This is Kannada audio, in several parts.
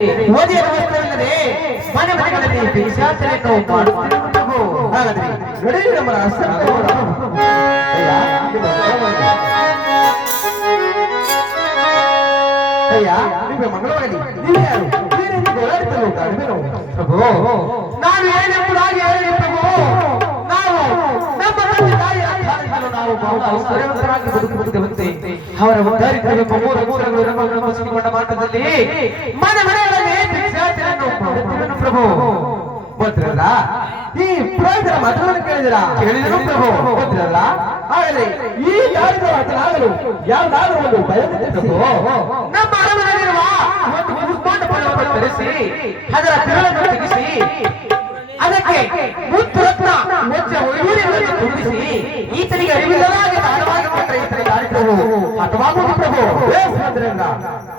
ಓದಿಯ ವ್ಯವಸ್ಥೆಯಿಲ್ಲದೆ ಮನೆ ಮನೆಗಳಲ್ಲಿ ಭಿಕ್ಷಾಟನೆಯನ್ನು ಮಾಡುತ್ತಿರುವುದು. ಹಾಗಾದ್ರೆ ನಡೆಯಲಿ ನಮ್ಮ ಅಯ್ಯ ನಿಮಗೆ ಮಂಗಳವಾಗಲಿ. ನೀವು ಯಾರು? ಓಡಾಡುತ್ತಲೂ ಕಾಣುವೆನು ಪ್ರಭು. ನಾನು ಏನೆಂಬುದಾಗಿ ಹೇಳಿ ಪ್ರಭು, ನಾವು ನಮ್ಮ ತಂದೆ ತಾಯಿಯ ಕಾಲದಿಂದಲೂ ನಾವು ಐಶ್ವರ್ಯವಂತರಾಗಿ ಬದುಕುತ್ತಿರುವಂತೆ ಅವರ ಉದ್ದಾರಿಕೆಯನ್ನು ಮೂರಗಳು ನಮಸ್ಕರಿಸಿಕೊಂಡ ಮಾಟದಲ್ಲಿ ಮನೆ ಮನೆಗಳಲ್ಲಿ ಭಿಕ್ಷಾಟನೆಯನ್ನು ಮಾಡುತ್ತಿರುವೆನು ಪ್ರಭು. ಗೊತ್ತಿರಲ್ಲ ಈ ಪುರೋಹಿತರ ಮಾತುಗಳನ್ನು ಕೇಳಿದಿರಾ? ಕೇಳಿದರು ಪ್ರಭು. ಗೊತ್ತಿರಲ್ಲ ಹಾಗಾದ್ರೆ ಈ ದಾರಿಗಳ ಮಾತನಾಡಲು ಯಾವುದಾದ್ರೂ ಒಂದು ಬಯಲಿದೆ ಪ್ರಭು. ನಮ್ಮ ಅರಮನೆಯಲ್ಲಿರುವ ಒಂದು ಕುಸ್ಮಾಂಡ ಫಲವನ್ನು ತರಿಸಿ ಅದರ ತಿರುಳನ್ನು ತೆಗೆಸಿ ಅದಕ್ಕೆ ಮುತ್ತು ರತ್ನ ವೈಢೂರ್ಯಗಳನ್ನು ತುಂಬಿಸಿ ಈತನಿಗೆ ಅರಿವಿಲ್ಲದಾಗಿ ದಾನವಾಗಿ ಕೊಟ್ಟರೆ ಈತನ ದಾರಿದ್ರ್ಯವು ಹತವಾಗುವುದು ಪ್ರಭು.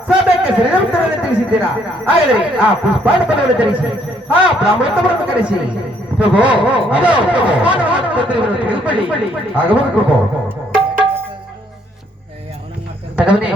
ಸಭೆಗೆ ಸರಿದಂತರನ್ನು ತಿಳಿಸಿದ್ದೀರಾ? ಹಾಗಾದರೆ ಆ ಪುಷ್ಪಾಂಡ ಫಲವನ್ನು ತರಿಸಿ ಆ ಬ್ರಾಹ್ಮಣೋತ್ತಮರನ್ನು ಕರೆಸಿ ಪ್ರಭು. ಆಗಬಹುದು ಪ್ರಭು. ತಗವನೇ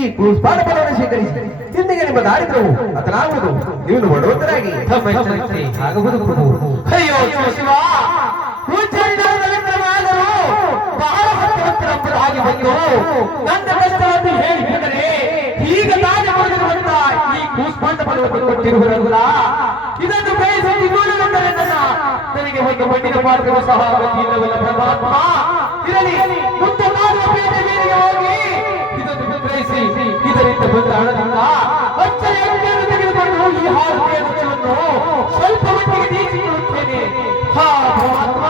ಈ ಪುಷ್ಪಾಂಡ ಫಲವನ್ನು ಸ್ವೀಕರಿಸಿ ಇಂದಿಗೆ ನಿಮ್ಮ ದಾರಿದ್ರ್ಯವು ಹತನಾಗುವುದು. ನೀವು ಬಡವತರಾಗಿ ಆಗಬಹುದು ಪ್ರಭು. ಅಯ್ಯೋ ಶಿವ, ಬಹಳ ಸತ್ಯವಂತರಾಗಿ ಬಂದು ನನ್ನ ಕಷ್ಟವನ್ನು ಹೇಳಿ ಬಿಟ್ಟರೆ ಈಗ ತಾನೇ ಮಾಡಿರುವಂತ ಈ ಪುಷ್ಪಾಂಡ ಫಲವನ್ನು ಕೊಟ್ಟಿರುವುದಲ್ಲ, ಇದನ್ನು ಬೇಯಿಸಿ ನೋಡುವಂದರೆ ನನಗೆ ಒಂದು ಮಣ್ಣಿನ ಮಾರ್ಗವೂ ಸಹ ಗತಿಯಿಲ್ಲವಲ್ಲ ಪರಮಾತ್ಮ. ಇರಲಿ, ಮುಂದೆ ಮಾಡುವ ಬೇರೆ ಬೇರೆಗೆ ಹೋಗಿ ಇದರಿಂದ ಬಂದ ಹಣದಿಂದ ಅಚ್ಚರಿಯನ್ನು ತೆಗೆದುಕೊಂಡು ಈ ಹಾಸಿಗೆಯ ವೆಚ್ಚವನ್ನು ಸ್ವಲ್ಪ ಮಟ್ಟಿಗೆ ನೀಗಿಸಿಕೊಳ್ಳುತ್ತೇನೆ. ಹಾ ಪರಮಾತ್ಮ.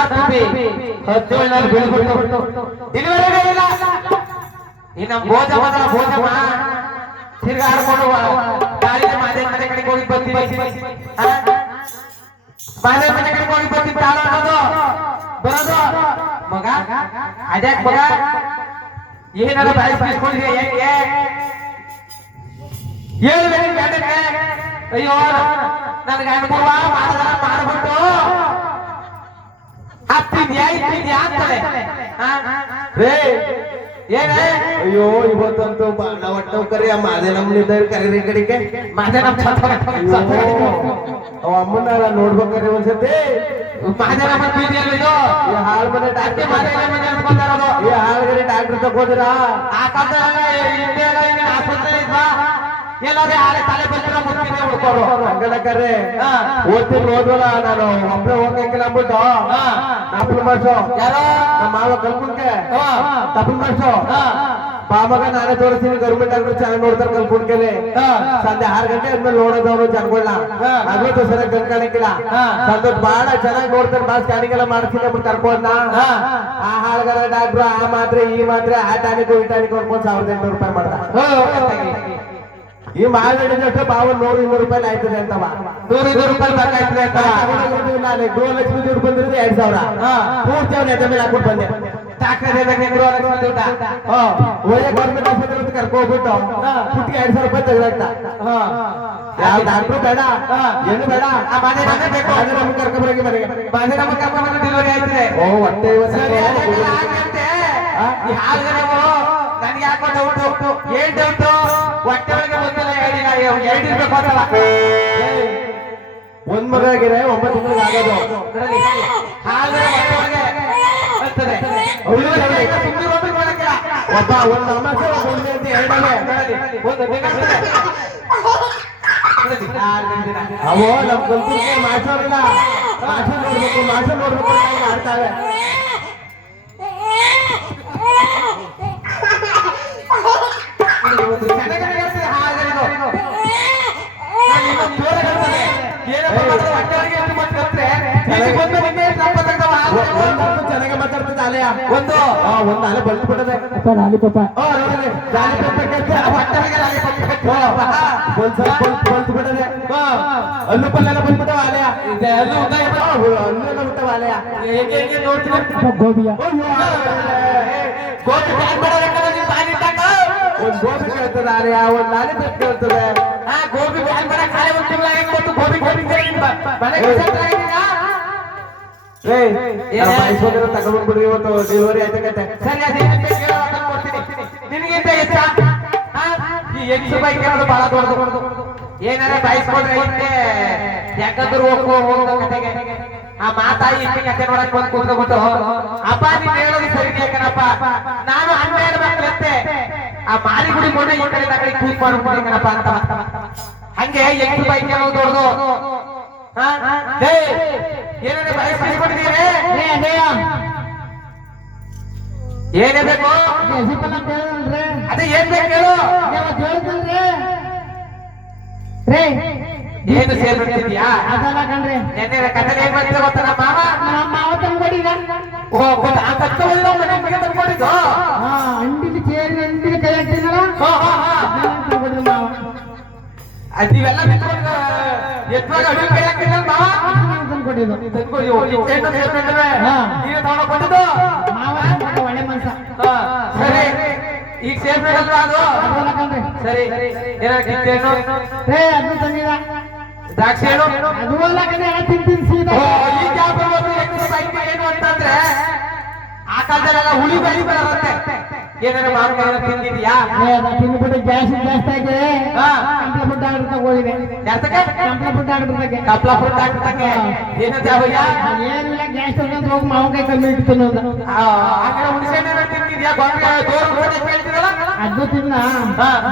17 ಬೀಳ್ಬಿಟ್ಟು ಇಲ್ಲಿವರೆಗೆ ಇಲ್ಲ. ಇನ್ನು ಭೋಜಮ್ಮ ತಿರ್ಗಾಡ್ಕೊಂಡು ಗಾಳಿಗೆ ಮಾದೇ ಮನೆ ಕಡೆಗೆ ಹೋಗಿ ಬರ್ತೀವಿ. ಮಾದೇ ಮನೆ ಕಡೆಗೆ ಹೋಗಿ ಬರ್ತೀವಿ ತಾಳ ಅನ್ನೋದು ಬರೋದು ಮಗ. ಅದೇ ಮಗ ಏನಾರ ಬಾಯಿ ಬಿಸ್ಕೊಂಡಿದ್ಯ ಹೆಂಗೆ ಹೇಳ್ಬೇಕು ಗಂಡಕ್ಕೆ. ಅಯ್ಯೋ ನನ್ಗೆ ಅನುಭವ ಮಾಡ್ಬಿಟ್ಟು ಹತ್ತಿದ್ಯಾ ಇತ್ತಿದ್ಯಾ ಅಂತಾನೆ. ಏನೇ ಅಯ್ಯೋ ಇವತ್ತಂತೂ ನಾವು ಒಟ್ಟವ್ ಕರಿ ಅಮ್ಮ ಅದೇ ನಮ್ಮನಿದ್ದ ಕರೀರಿ ಕಡೆಗೆ ಮಾದೇ ನಮ್ ಅವ ಅಮ್ಮನ ನೋಡ್ಬೇಕಾರೆ ಒಂದ್ಸತಿ ಮಾದೇ ನಮ್ಮ ಬೀದಿಯಲ್ಲಿ ಇದು ಈ ಹಾಳು ಮನೆ ಡಾಕ್ಟರ್ ಮಾದೇ ನಮ್ಮ ನೆನ್ಸ್ಕೊಂತಾರದು. ಈ ಹಾಳುಗರಿ ಡಾಕ್ಟರ್ ತಗೋದಿರಾ ಆ ಕಾಲದಲ್ಲ ಹಿಂದೆ ಎಲ್ಲ ಆಸ್ಪತ್ರೆ ಇದ್ವಾ ಎಲ್ಲಾದ್ರೆ ಹಾಳೆ ತಲೆ ಬಂದಿರೋ ಮುಖ್ಯ ಹುಡ್ಕೋರು ಅಂಗಡಕರೆ ಓದ್ತೀನಿ ಓದೋಲ್ಲ ನಾನು ಒಬ್ಬರೇ ಹೋಗಂಗಿಲ್ಲ ಅಂದ್ಬಿಟ್ಟು ತಪ್ಪಲು ಮಾಡ್ಸೋ ಯಾರೋ ನಮ್ಮ ಮಾವ ಕಲ್ಪುಂಡ್ಕೆ ತಪ್ಪಲು ಮಾಡ್ಸೋ ಬಾಮಗ ನಾನೇ ತೋರಿಸ್ತೀನಿ ಗೌರ್ಮೆಂಟ್ ಡಾಕ್ಟರ್ ಚೆನ್ನಾಗಿ ನೋಡ್ತಾರೆ ಕಲ್ಪುಂಡ್ಕೆಲಿ ಸಂಜೆ 6 ಗಂಟೆ ಆದ್ಮೇಲೆ ನೋಡೋದವ್ರು ಜನಗಳನ್ನ ಅದ್ವತ್ತು ಸರಿಯಾಗಿ ಕಣ್ ಕಾಣಕ್ಕಿಲ್ಲ ಸಂಜೆ ಬಹಳ ಚೆನ್ನಾಗಿ ನೋಡ್ತಾರೆ ಬಾ ಸ್ಕ್ಯಾನಿಂಗ್ ಎಲ್ಲ ಮಾಡ್ತೀನಿ ಅಂದ್ಬಿಟ್ಟು ಕರ್ಕೊಂಡ ಆ ಹಾಳ್ಗಾರ ಡಾಕ್ಟ್ರು ಆ ಮಾತ್ರೆ ಈ ಮಾತ್ರೆ ಆ ಟಾನಿಕ್ ಈ ಟಾನಿಕ್ ಹೊಡ್ಕೊಂಡು 1800 ರೂಪಾಯಿ ಮಾಡ್ದ. ಈ ಮಾತಾಡಿದಷ್ಟು ಬಾವ 100-200 ರೂಪಾಯಿ ಆಯ್ತದೆ ಅಂತವ 100-200 ರೂಪಾಯಿ ಬೇಕಾಯ್ತದೆ ಅಂತ ನಾನು ಗೃಹಲಕ್ಷ್ಮಿ ದುಡ್ಡು ಬಂದಿರೋದು 2000 ಪೂರ್ತಿ ಅವ್ನ ಎದೆ ಮೇಲೆ ಹಾಕ್ಬಿಟ್ಟು ಬಂದೆ. ಒಳ್ಳೆ ಗೌರ್ಮೆಂಟ್ ಆಸ್ಪತ್ರೆ ಕರ್ಕೋಗ್ಬಿಟ್ಟು ಪುಟ್ಟಿಗೆ 2000 ರೂಪಾಯಿ ತೆಗೆದಾಕ್ತ. ಯಾವ ಡಾಕ್ಟ್ರು ಬೇಡ ಏನು ಬೇಡ ನಮ್ಗೆ ಕರ್ಕೊಂಡ್ಬರಕ್ಕೆ ಮನೆಗೆ ಡೆಲಿವರಿ ಆಯ್ತದೆ. ಓ ಹೊಟ್ಟೆ ನನ್ಗೆ ಯಾಕೋ ಡೌಟು ಏನ್ ಡೌಟು ಹೊಟ್ಟೆ ಒಳಗೆ ಬಂದಿಲ್ಲ ಎರಡಿರ್ಬೇಕು ಅಂತಲ್ಲ. ಒಂದ್ ಮಗ ಆಗಿರೆ 9 ತಿಂಗಳಿಗೆ ಆಗೋದು ಹಾಗೆ ಹೊಟ್ಟೆ ಒಳಗೆ ಬರ್ತದೆ. ಒಬ್ಬ ಒಂದು ಅಮಾಸೆ ಒಂದು ಅಂತ ಎರಡನೇ ಅವೋ ನಮ್ ಕಲ್ಪುರ್ಗೆ ಮಾಸೋರಿಲ್ಲ ಮಾಸ ನೋಡ್ಬೇಕು ಅಂತ ಆಡ್ತಾವೆ. ಚೆನ್ನಾಗಿ ಮಾತಾಡ್ತದೆ ಅಲೆಯ ಒಂದು ಅಲೆ ಬಲ್ತು ಬಿಟ್ಟದೆ ಲಾಲಿಪಾಪ ಬಲ್ತು ಬಿಟ್ಟದೆ ಅಲ್ಲು ಪಲ್ಲೆಲ್ಲ ಬಂದ್ಬಿಟ್ಟವ ಅಲೆಯ ಅಲ್ಲೆಲ್ಲ ಬಿಟ್ಟವ ಅಲೆಯ ಗೋಬಿಯ ಒಂದ್ ಗೋಬಿ ಕೇಳ್ತದೆ ಅಲೆಯ ಒಂದ್ ಲಾಲಿಪಾಪ್ ಕೇಳ್ತದೆ. ಗೋಬಿ ಖಾಲಿ ಒಂದು ತಿಂಗಳ ಕೊಟ್ಟು ಗೋಬಿ ತಗೊಂಡ್ಬಿಡ್ರಿ ಇವತ್ತು ಡೆಲಿವರಿ ಆಯ್ತಕತ್ತೆ. ಸರಿ ಅದೇ ಕೊಡ್ತೀನಿ ನಿನಗಿಂತ ಹೆಚ್ಚ ಈ ಹೆಚ್ಚು ಬೈಕ್ ಕೇಳೋದು ಬಹಳ ದೊಡ್ಡದು. ಏನಾರ ಬಯಸ್ಕೊಂಡ್ರೆ ಹಿಂದೆ ಯಾಕಂದ್ರೆ ಹೋಗತೆಗೆ ಆ ಮಾತಾಯಿ ಇಷ್ಟು ಕತೆ ನೋಡಕ್ ಬಂದು ಕೂತ್ಕೊಂಡ್ಬಿಟ್ಟು ಅಪ್ಪ ನೀನ್ ಹೇಳೋದು ಸರಿ ಯಾಕನಪ್ಪ ನಾನು 12 ಮಕ್ಕಳಂತೆ ಆ ಮಾರಿಗುಡಿ ಮೊನ್ನೆ ಈ ಕಡೆ ಕಡೆ ಕೂತ್ ಮಾಡ್ಬಿಟ್ಟಿಕನಪ್ಪ ಅಂತ ಹಂಗೆ ಹೆಚ್ಚು ಬೈಕ್ ಕೇಳೋದು ದೊಡ್ಡದು. ಏನೇನು ಬಯಸ್ಕೊಂಡಿದ್ದೀರಿ ಏನೇ ಬೇಕು ಅದೇ ಏನ್ ಬೇಕು ಹೇಳು. ಏನು ಸೇರ್ಬಿಡ್ತಿದ್ಯಾ ನೆನ್ನೆ ಕತೆ ಏನ್ ಬಂದಿದೆ ಗೊತ್ತ ನಮ್ಮ ಮಾವ ತಂದ್ಕೊಂಡಿದ್ದ ಅಂಡಿಲಿ ಚೇರಿ ಅಂಡಿಲಿ ಕೈ ಹಾಕ್ತಿದ್ದಲ್ಲ ನೀವೆಲ್ಲ ಎತ್ತುವಾಗ ಅಡುಗೆ ಕೈ ಹಾಕ್ತಿದ್ದಲ್ಲ ಮಾವ ತಂದ್ಕೊಟ್ಟಿದ್ದು ನೀನು ತಗೊಂಡ್ಕೊಂಡಿದ್ದು ಮಾವ ಒಳ್ಳೆ ಮನ್ಸ. ಸರಿ ಈಗ ಸೇಫ್ ಅಲ್ವಾ ಅದು ಸರಿ ಏನಾಗಿತ್ತೇನು ಅದು ತಂದಿದ ದ್ರಾಕ್ಷಿ ಏನು ಅದು ಅಲ್ಲ ಕಡೆ ತಿಂತೀನಿ ಸೀದಾ ಈಗ ಏನು ಅಂತಂದ್ರೆ ಆ ಕಾಲದಲ್ಲೆಲ್ಲ ಹುಳಿ ಬೆಳಿ ಬರುತ್ತೆ. ಏನಾರ ಮಾರುಕಟ್ಟೆ ತಿಂದಿದ್ಯಾ ತಿಂದ್ಬಿಟ್ಟು ಗ್ಯಾಸ್ ಜಾಸ್ತಿ ಆಗಿ ಕಂಪ್ಲ ಫುಡ್ ಆರ್ಡರ್ ತಗೋದಿದೆ. ಕಂಪ್ಲ ಫುಡ್ ಆರ್ಡರ್ ಬಗ್ಗೆ ಕಪ್ಲ ಫುಡ್ ಹಾಕ್ತಕ್ಕೆ ಏನಂತ ಏನಿಲ್ಲ ಗ್ಯಾಸ್ ತಗೊಂಡು ಹೋಗಿ ಮಾವಿನಕಾಯಿ ಕಮ್ಮಿ ಇಡ್ತೀನಿ ಅಂತ ಆಮೇಲೆ ಹುಣಸೆಹಣ್ಣು ತಿಂದಿದ್ಯಾ ಕೇಳ್ತಿರಲ್ಲ ಅದು ತಿನ್ನ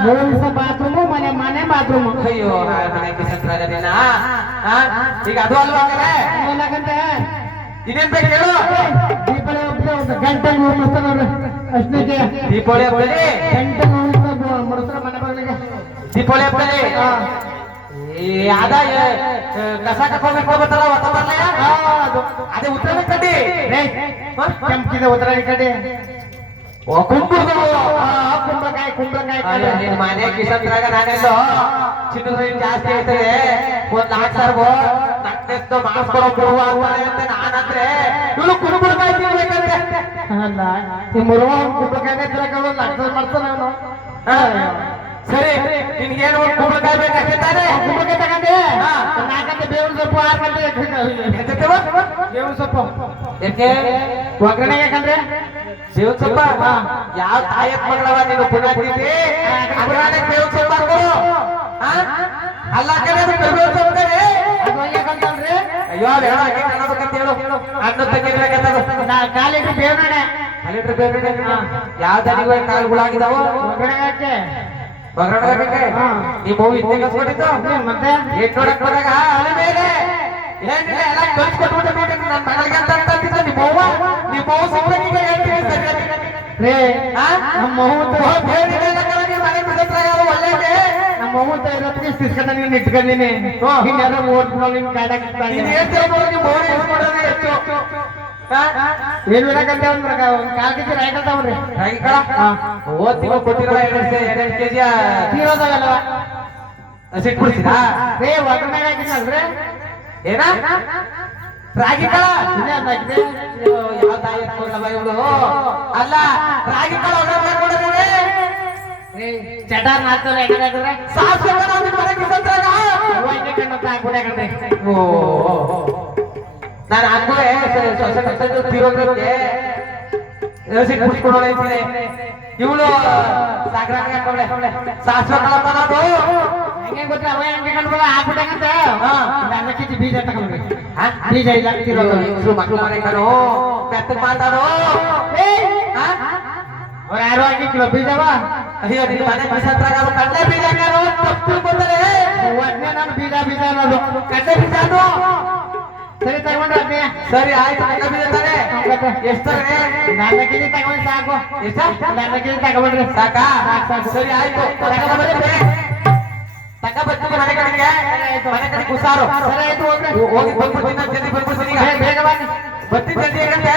3 ದಿವಸ ಬಾತ್ರೂಮು ಮನೆ ಮನೆ ಬಾತ್ರೂಮು. ಅಯ್ಯೋ ಈಗ ಅದು ಅಲ್ವಾ ಯಾಕಂತೆ ಇದೇನ್ ಬೇಕು ಹೇಳು. ದೀಪಾವಳಿ ಹಬ್ಬ ಗಂಟೆ ಮುಗಿಸ್ತಾ ನೋಡ್ರಿ ಅಷ್ಟಕ್ಕೆ ದೀಪಾವಳಿ ಹಬ್ಬದಲ್ಲಿ ಗಂಟೆ ಮುಗಿಸ್ತಾ ಮುಡಿಸ್ರ ಮನೆ ಬಾಗಿಲಿಗೆ ದೀಪಾವಳಿ ಹಬ್ಬದಲ್ಲಿ ಅದ ಕಸ ಕಟ್ಕೋಬೇಕು ಬರ್ತಲ್ಲ ಒತ್ತ ಬರ್ಲಯ್ಯ ಅದೇ ಉತ್ತರ ಕಡ್ಡಿ ಕೆಂಪಿದ ಉತ್ತರ ಕಡೆ ಕುಂಬಳಕಾಯಿ ನಿನ್ ಮನೆ ಕಿಶನ್ರಾಗ ನಾನೆಲ್ಲೋ ಚಿನ್ನದ ಜಾಸ್ತಿ ಐತದೆ ಒಂದ್ 4,000 ನಕ್ನೆಸ್ತು ಮಾಡಿಸ್ಕೊಡೋ ಬಿಡುವ ಅಂತ ನಾನಂದ್ರೆ ಇವಳು ಕುಂಬಳಕಾಯಿ ತಿನ್ಬೇಕಂತೆ ಅಲ್ಲ ಈ ಮುರುವ ಕುಂಬಳಕಾಯಿ ತಿನ್ನಕಲ್ಲ ಲಕ್ಷ ಮಾಡ್ತಾನೆ ಅವನು ಸರಿ ನಿನ್ಗೇನು ಕುಂಬಳಕಾಯಿ ಬೇಕಷ್ಟೇ ತಾನೆ ಕುಂಬಳಕಾಯಿ ತಗೊಂಡೆ 4 ಗಂಟೆ ಬೇವಿನ ಸೊಪ್ಪು 6 ಗಂಟೆ ಬೇವಿನ ಸೊಪ್ಪು ಯಾಕೆ ಒಗ್ಗರಣೆಗೆ ಯಾಕಂದ್ರೆ ಬೇವಿನ ಸೊಪ್ಪ ಯಾವ ತಾಯಕ್ ಮಗಳವ ನೀನು ಪುಣ್ಯಾತ್ತಿ ಅಗ್ರಾಣಕ್ಕೆ ಬೇವಿನ ಸೊಪ್ಪ ಹಾಕೋರು ಅಲ್ಲ ಕಡೆ ಅದು ಬೇವಿನ ಸೊಪ್ಪು ಅದು ಯಾಕಂತಂದ್ರೆ ಅಯ್ಯೋ ಬೇಡ ಹಾಗೆ ಕಾಣಬೇಕಂತ ಹೇಳು ಅನ್ನ ತೆಗಿಬೇಕಂತದು ಕಾಲಿಟ್ಟು ಬೇವಣೆ ಅಲ್ಲಿಟ್ರೆ ಬೇರೆ ಯಾವ ದನಿಗಳು ಕಾಲುಗಳಾಗಿದಾವ ಒಗ್ಗರಣೆ ಹಾಕಿ ಒಗ್ಗರಣೆ ಈ ಮೂವಿ ಇದ್ದೇ ಕಸ್ಕೊಟ್ಟಿದ್ದು ಮತ್ತೆ ಏನ್ ನೋಡಕ್ ಬಂದಾಗ ಅಳಿ ಮೇಲೆ ಏನಿಲ್ಲ ಎಲ್ಲ ಕಳ್ಸ್ಕೊಟ್ಬಿಟ್ಟು ನೋಡಿ ನನ್ನ ಮಗಳಿಗೆ ಅಂತ ಅಂತಿದ್ದ ನಿಮ್ಮ ಸಿಬ್ಬಂದಿಗೆ ಹೇಳ್ತೀನಿ ಸರಿಯಾಗಿ ರೇ ನಮ್ಮ ಮಹೂತ ಮನೆ ಬಿಡತ್ರಾಗ ಒಳ್ಳೆಗೆ ನಮ್ಮ ಮಹೂತ ಇರೋದಕ್ಕೆ ಸಿಸ್ಕಟ ನೀನು ಇಟ್ಕೊಂಡಿನಿ ಹಿಂಗೆಲ್ಲ ಓದ್ಕೊಂಡು ನಿನ್ ಕಾಡಕ್ ನೀನ್ ಹೇಳ್ತೀರ ನೀವು ಮೋಡಿ ಇಸ್ಕೊಡೋದೇ ಹೆಚ್ಚು ಏನ್ ಬೇಕಂತ ಒಂದ್ ಕಾಲ್ ಕೆಜಿ ರಾಯ್ಕಲ್ತಾವ್ರಿ ಓದ್ತಿವ ಕೊಟ್ಟಿರೋ 2 ಕೆಜಿ ತೀರೋದವಲ್ಲ ಸಿಟ್ಬಿಡ್ತೀರಾ ರೇ ಒಗ್ಗರಣೆ ಹಾಕಿದ್ನಲ್ರಿ ಏನ ರಾಗಿ ಕಾಳ ಇದೇ ಯಾವ ತಾಯಿ ಎತ್ಕೊಂಡವ ಇವಳು ಅಲ್ಲ ರಾಗಿ ಕಾಳ ಒಗ್ಗರಣೆ ಚಟಾರ್ ಮಾಡ್ತಾರೆ ಹೆಂಗಾದ್ರೆ ಸಾಸಿವೆ ಮನೆ ಕಿಸಂತ್ರಾಗ ಹಾಕ್ಬಿಟ್ಟಾಕಂದ್ರೆ ನಾನು ಹಾಕ್ಬಿಡೆ ಸೊಸೆ ತೀರೋಗ್ರೆ ಸಿಟ್ಬಿಡ್ಸ್ಕೊಡೋಣ ಅಂತೀನಿ ಇವಳು ಸಾಕ್ರಾಗ ಹಾಕೊಂಡೆ ಸಾಸಿವೆ ಕಾಳ ಮಾಡೋದು ಹಂಗೆ ಗೊತ್ತಾ ಅವ ಹೆಂಗೆ ಕಂಡ್ಬೋದ ಹಾಕ್ಬಿಟ್ಟಾಕಂತ 4 ಕೆಜಿ ಬೀಜ ತಗೊಂಡ್ರಿ ಬೀಜ ಇಲ್ಲ ತೀರೋದು ಮಕ್ಕಳು ಮನೆ ಕಣೋ ಮೆತ್ತಗ್ ಮಾತಾಡೋ ಅವ್ರು ಯಾರು ಹಾಕಿಕ್ಕಿಲ್ಲ ಬೀಜವ ಅಯ್ಯೋ ನಿನ್ ಮನೆ ಕಿಸಂತ್ರಾಗ ಅದು ಕಡ್ಲೆ ಬೀಜ ಹಾಕ್ಯಾರೋ ತಪ್ಪು ತಿಳ್ಕೊತಾರೆ ಒಡ್ನೆ ನಾನು ಬೀಜ ಬೀಜ ಅನ್ನೋದು ಕಡ್ಲೆ ಬೀಜ ಅದು ಸರಿ ತಗೊಂಡ್ರೆ ಅದೇ ಸರಿ ಆಯ್ತು ಕಡ್ಲೆ ಬೀಜ ತಾನೆ ಎಷ್ಟಾರೆ 4 ಕೆಜಿ ತಗೊಂಡು ಸಾಕು ಎಷ್ಟ 4 ಕೆಜಿ ತಗೊಂಡ್ರಿ ಸಾಕಾ ಸರಿ ಆಯ್ತು ತಗೊಂಡ್ಬರ್ತೀನಿ ಮನೆ ಕಡೆಗೆ ಮನೆ ಕಡೆ ಕುಸಾರು ಸರಿ ಆಯ್ತು ಹೋಗಿ ಬಂದ್ಬಿಡ್ತೀನಿ ನಾನು ಜಲ್ದಿ ಬಂದ್ಬಿಡ್ತೀನಿ ಈಗ ಬೇಗ ಬನ್ನಿ ಬರ್ತೀನಿ ಜಲ್ದಿ ಹೇಗಂತೆ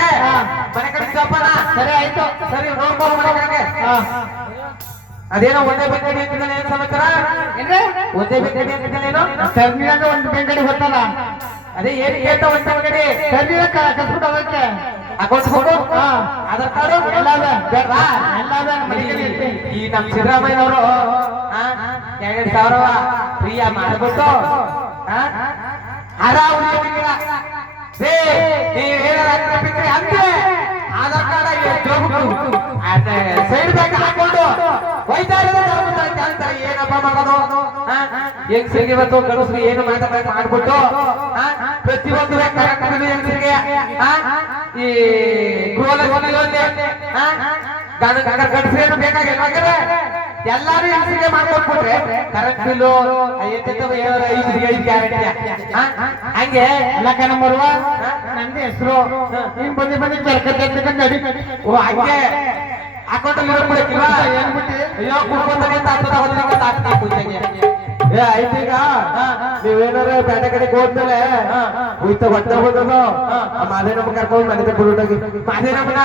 ಮನೆ ಕಡೆ ಜೋಪಾನ ಸರಿ ಆಯ್ತು ಸರಿ ನೋಡ್ಬೋದು ಮನೆ ಕಡೆಗೆ ಅದೇನೋ ಒಂದೇ ಬೆಂಕಡಿ ಅಂತಿದ್ದಲ್ಲ ಏನ್ ಸಮಾಚಾರ ಏನ್ರಿ ಒಂದೇ ಬೆಂಕಡಿ ಅಂತಿದ್ದಲ್ಲ ಏನು ಸರ್ನಿಯಾಗ ಒಂದು ಬೆಂಕಡಿ ಗೊತ್ತಲ್ಲ ಅದೇ ಏನ್ ಏಟ ಒಂದೇ ಬೆಂಕಡಿ ಸರ್ನಿಯಾಗ ಕಲ್ಸ್ಬಿಟ್ಟು ಅದಕ್ಕೆ ಅಕೌಂಟ್ ಫೋಟೋ ಆಧಾರ್ ಕಾರ್ಡು ಎಲ್ಲ ಅದ ಬೇಡ್ವಾ ಎಲ್ಲ ಅದ ಮಡಿಕೇರಿ ಐತಿ. ಈ ನಮ್ ಸಿದ್ದರಾಮಯ್ಯನವರು 2,000 ಫ್ರೀಯ ಮಾಡ್ಬಿಟ್ಟು ಹರ ಉಳಿಯೋದಿಲ್ಲ ಅಂತೆ ಆಧಾರ್ ಕಾರ್ಡ್ ಸೈಡ್ ಬ್ಯಾಗ್ ಹಾಕೊಂಡು ಹೋಯ್ತಾ ಅಂತ ಏನಪ್ಪ ಮಾಡೋದು ಹೆಂಗ್ ಸಿಗಿ ಬಂತು ಗಣಸರು ಏನು ಮಾಡ್ಬಿಟ್ಟು ಪ್ರತಿಯೊಂದು ಹೆಂಗಸರಿಗೆ ಈ ಗೃಹಲಕ್ಷ್ಮಿ ಯೋಜನೆ ಗಣಸರೇನು ಬೇಕಾಗಿಲ್ಲ ಎಲ್ಲಾರು ಹೆಂಗಸರಿಗೆ ಮಾಡ್ಕೊಟ್ಬಿಟ್ರೆ ಕರೆಂಟ್ ಬಿಲ್ಲು 5 ಗ್ಯಾರಂಟಿ ಹಂಗೆ ಎಲ್ಲ ನಂಬರ್ ನಂದು ಹೆಸರು ನೀನ್ ಬಂದಿ ಕೆರ್ಕಂಡು ನಡಿ ಓ ಹಂಗೆ ಅಕೌಂಟಲ್ಲಿ ಇರೋಕ್ಕಿಲ್ವಾ ಏನ್ಬಿಟ್ಟಿ ಅಯ್ಯೋ ಕುಡ್ಕೊಂತಾನೆ ಅಂತ ಆಗ್ತದ ಹೊತ್ತಿಗೆ ಏ ಐತೀಗ ನೀವೇನಾರ ಬೇರೆ ಕಡೆಗೆ ಹೋದ್ಮೇಲೆ ಹೋಯ್ತ ಹೊಟ್ಟೆ ಹೋಗೋದು ಮಾದೇ ನಮ್ಗೆ ಕರ್ಕೊಂಡು ಮನೆ ತಗೊಂಡೋಗಿ ಮಾದೇನಮ್ಮನ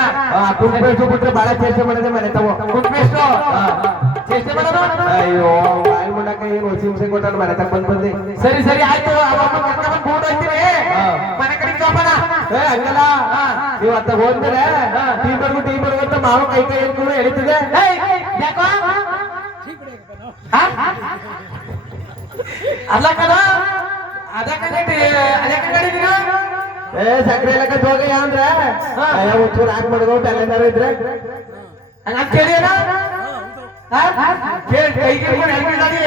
ಕುಂಪೇಶ್ ಬಿಟ್ರೆ ಬಹಳ ಚೇಷ್ಟೆ ಮಾಡಿದೆ ಮನೆ ತಗೋ ಕುಟ್ಬೇಷ್ಟು ಚೇಷ್ಟೆ ಮಾಡೋದು ಅಯ್ಯೋ ಬಾಯಿ ಮುಂಡಕ್ಕ ಏನು ಹೊಸಿ ಹುಸಿ ಕೊಟ್ಟಾನ ಮನೆ ತಗೊಂಡ್ ಬಂದಿ ಸರಿ ಸರಿ ಆಯ್ತು ಅವಮ್ಮ ಕರ್ಕೊಂಡ್ ಬೋರ್ಡ್ ಹೋಗ್ತೀನಿ ಮನೆ ಕಡೆ ಜೋಪಾನ ಏ ಹಂಗಲ್ಲ ನೀವು ಅತ್ತ ಹೋದ್ಮೇಲೆ ಟೀ ಬರ್ಗು ಅಂತ ಮಾವ ಕೈ ಕೂಡ ಎಳಿತಿದೆ ಯಾಕೋ ಅಲ್ಲ ಕಣ ಏ ಸಕ್ರೆ ಎಲ್ಲ ಹೋಗಯ್ಯ ಅಂದ್ರೆ ಒಂಚೂರು ಹಾಕಿ ಮಾಡಿದ್ರು ಬೆಲೆದಾರ ಇದ್ರೆ ಕೇಳಿಯಲ್ಲ ಕೈಗೆ